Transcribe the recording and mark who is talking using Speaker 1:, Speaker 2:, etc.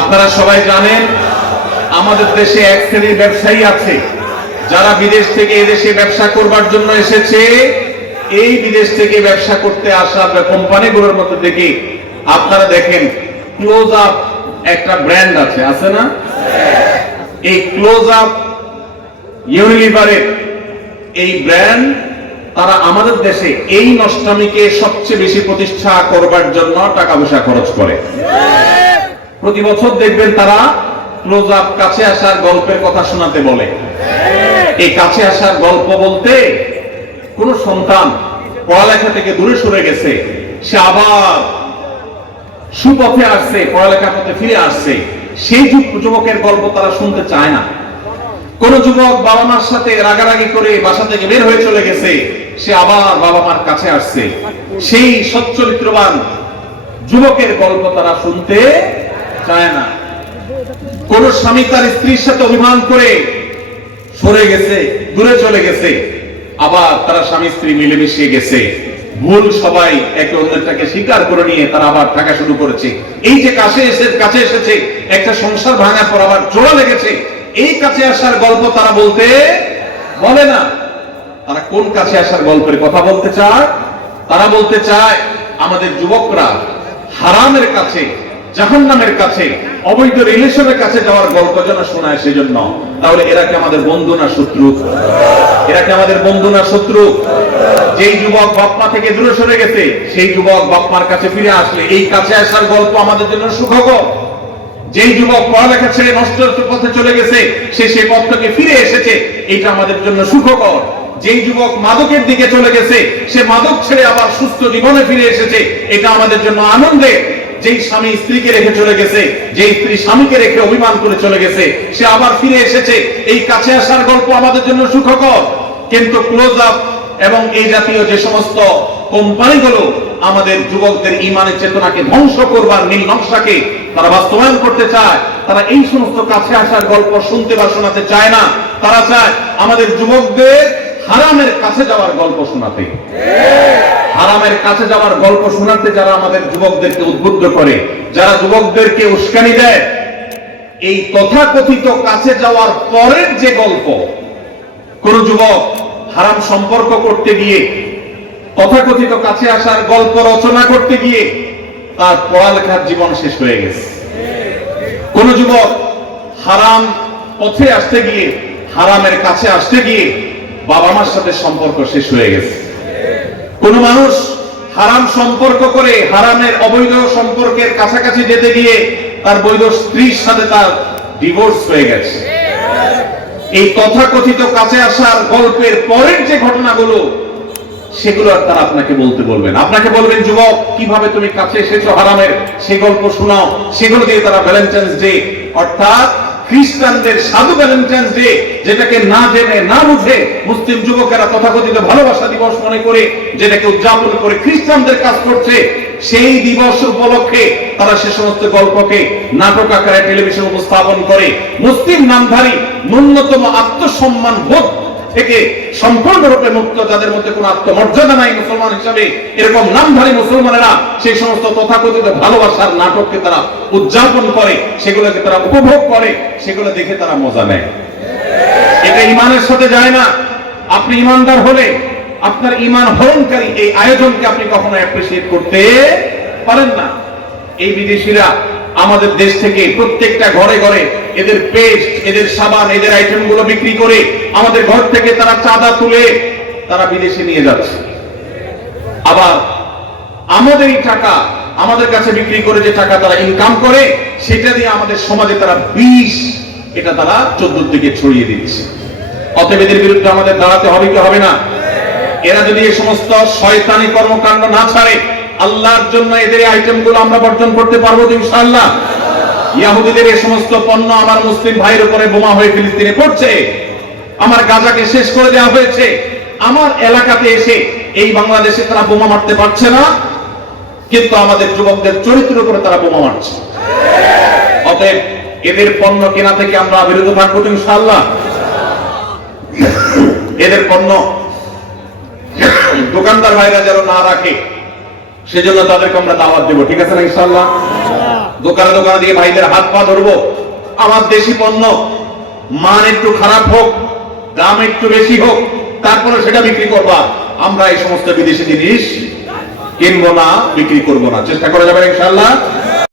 Speaker 1: আপনারা সবাই জানেন, আমাদের দেশে এক শ্রেণির ব্যবসায়ী আছে। যারা বিদেশ থেকে এদেশে ব্যবসা করবার জন্য এসেছে, এই বিদেশ থেকে ব্যবসা করতে আসা কোম্পানিগুলোর মধ্যে থেকে আপনারা দেখেন ক্লোজ আপ একটা ব্র্যান্ড আছে আছে না? এই ক্লোজ আপ ইউনিলিভারের এই ব্র্যান্ড তারা আমাদের দেশে এই নষ্টামিকে সবচেয়ে বেশি প্রতিষ্ঠা করবার জন্য টাকা পয়সা খরচ করে। প্রতি বছর দেখবেন তারা ক্লোজ আপ কাছে আসার গল্পের কথা শোনাতে বলে। এই কাছে আসার গল্প বলতে কোন সন্তান পড়ালেখা থেকে দূরে সরে গেছে সে আবার সুপথে আসছে পড়ালেখার পথে ফিরে আসছে। সেই যুবকের গল্প তারা শুনতে চায় না। কোন যুবক বাবা মার সাথে রাগারাগি করে বাসা থেকে বের হয়ে চলে গেছে সে আবার বাবা মার কাছে আসছে। সেই সচ্চরিত্রবান যুবকের গল্প তারা শুনতে চায় না। কোন স্বামী তার স্ত্রীর সাথে অভিমান করে সরে গেছে, দূরে চলে গেছে। আবার তারা স্বামী স্ত্রী গেছে। ভুল সবাই একে অন্যটাকে স্বীকার করে নিয়ে তারা আবার থাকা শুরু করেছে। এই যে কাছে এসে, কাছে এসেছে, একটা সংসার ভাঙার পর আবার জোড়া লেগেছে। এই কাছে আসার গল্প তারা বলতে বলে না। তারা কোন কাছে আসার গল্পের কথা বলতে চায়? তারা বলতে চায়, আমাদের যুবকরা হারামের কাছে জাহান্নামের কাছে, অবৈধ রিলেশনের কাছে যাওয়ার গল্প যেন শোনায় সেজন্য, তাহলে এরা কি আমাদের বন্ধু না শত্রু? এরা কি আমাদের বন্ধু না শত্রু? যেই যুবক বাপ্পা থেকে দূরে সরে গেছে, সেই যুবক বাপ্পার কাছে ফিরে আসলে এই কাছে আসার গল্প আমাদের জন্য সুখকর। যেই যুবক পড়ালেখা ছেড়ে নষ্ট পথে চলে গেছে, সে সেই পথ থেকে ফিরে এসেছে এটা আমাদের জন্য সুখকর। যেই যুবক মাদকের দিকে চলে গেছে, সে মাদক ছেড়ে আবার সুস্থ জীবনে ফিরে এসেছে, এটা আমাদের জন্য আনন্দের যেই স্বামী স্ত্রীকে রেখে চলে গেছে, যেই স্ত্রী স্বামীকে রেখে অভিমান করে চলে গেছে, সে আবার ফিরে এসেছে। এই কাছে আসার গল্প আমাদের জন্য সুখকর। কিন্তু ক্লোজ আপ এবং এই জাতীয় যে সমস্ত কোম্পানিগুলো আমাদের যুবকদের ইমানের চেতনাকে ধ্বংস করবার নীল নকশাকে তারা বাস্তবায়ন করতে চায়, তারা এই সমস্ত কাছে আসার গল্প শুনতে বা শোনাতে চায় না। তারা চায় আমাদের যুবকদের হারামের কাছে যাওয়ার গল্প শোনাতে। হারামের কাছে যাওয়ার গল্প শোনাতে যারা আমাদের যুবকদেরকে উদ্বুদ্ধ করে, যারা যুবকদেরকে উস্কানি দেয়, এই তথাকথিত কাছে যাওয়ার পরের যে গল্প, কোন যুবক হারাম সম্পর্ক করতে গিয়ে, তথাকথিত কাছে আসার গল্প রচনা করতে গিয়ে, তার পড়ালেখার জীবন শেষ হয়ে গেছে। কোন যুবক হারাম পথে আসতে গিয়ে, হারামের কাছে আসতে গিয়ে বাবা মার সাথে সম্পর্ক শেষ হয়ে গেছে। কোন মানুষ হারাম সম্পর্ক করে হারামের অবৈধ সম্পর্কের কাছাকাছি যেতে গিয়ে তার বৈধ স্ত্রীর সাথে তার ডিভোর্স হয়ে গেছে। এই তথাকথিত কাছে আসার গল্পের পরের যে ঘটনাগুলো, সেগুলো আর তারা আপনাকে বলতে বলবেন আপনাকে বলবেন, যুবক, কীভাবে তুমি কাছে এসেছ হারামের? সে গল্প শোনাও। সেগুলো দিয়ে তারা ভ্যালেন্টাইন্স ডে অর্থাৎ খ্রিস্টানদের সাধু ভ্যালেন্টাইন্স ডে যেটাকে না জেনে, না বুঝে মুসলিম যুবকেরা তথাকথিত ভালোবাসা দিবস মনে করে, যেটাকে উদযাপন করে খ্রিস্টানদের কাজ করছে, সেই দিবস উপলক্ষে তারা সে সমস্ত গল্পকে নাটক আকারে টেলিভিশন উপস্থাপন করে। মুসলিম নামধারী ন্যূনতম আত্মসম্মান বোধ থেকে সম্পূর্ণরূপে মুক্ত, যাদের মধ্যে কোনো আত্মমর্যাদা নাই মুসলমান হিসাবে, এরকম নামধারী মুসলমানেরা সেই সমস্ত তথাকথিত ভালোবাসার নাটককে তারা উদযাপন করে, সেগুলোকে তারা উপভোগ করে, সেগুলো দেখে তারা মজা নেয়। এটা ইমানের সাথে যায় না। আপনি ইমানদার হলে আপনার ইমান হরণকারী এই আয়োজনকে আপনি কখনো অ্যাপ্রিসিয়েট করতে পারেন না। এই বিদেশিরা আমাদের দেশ থেকে প্রত্যেকটা ঘরে ঘরে এদের পেস্ট এদের সাবান, এদের আইটেমগুলো বিক্রি করে আমাদের ঘর থেকে তারা চাঁদা তুলে তারা বিদেশে নিয়ে যাচ্ছে। আবার আমাদেরই টাকা, আমাদের কাছে বিক্রি করে যে টাকা তারা ইনকাম করে, সেটা দিয়ে আমাদের সমাজে তারা বিষ, এটা তারা চোদ্দোর দিকে ছড়িয়ে দিচ্ছে। অতএব এদের বিরুদ্ধে আমাদের দাঁড়াতে হবে কি হবে না? এরা যদি এই সমস্ত শয়তানি কর্মকাণ্ড না ছাড়ে আল্লাহর জন্য এদের আইটেমগুলো আমরা বর্জন করতে পারব তো ইনশাআল্লাহ। ইয়াহুদিদের এই সমস্ত পণ্য আমার মুসলিম ভাইয়ের উপরে বোমা হয়ে ফিলিস্তিনে পড়ছে। আমার গাজাকে শেষ করে দেওয়া হয়েছে। আমার এলাকাতে এসে এই বাংলাদেশে তারা বোমা মারতে পারছে না, কিন্তু আমাদের যুবকদের চরিত্রের উপরে তারা বোমা মারছে। অতএব এদের পণ্য কেনা থেকে আমরা বিরত থাকব তো ইনশাআল্লাহ। এদের পণ্য দোকানদার ভাইরা যেন না রাখে সেজন্য তাদেরকে আমরা দাওয়াত দেবো, ঠিক আছে না ইনশাল্লাহ দোকানে দোকানে দিয়ে ভাইদের হাত পা ধরবো। আমার দেশি পণ্য, মান একটু খারাপ হোক, দাম একটু বেশি হোক, তারপরে সেটা বিক্রি করবা। আমরা এই সমস্ত বিদেশি জিনিস কিনবো না, বিক্রি করব না। চেষ্টা করা যাবে ইনশাল্লাহ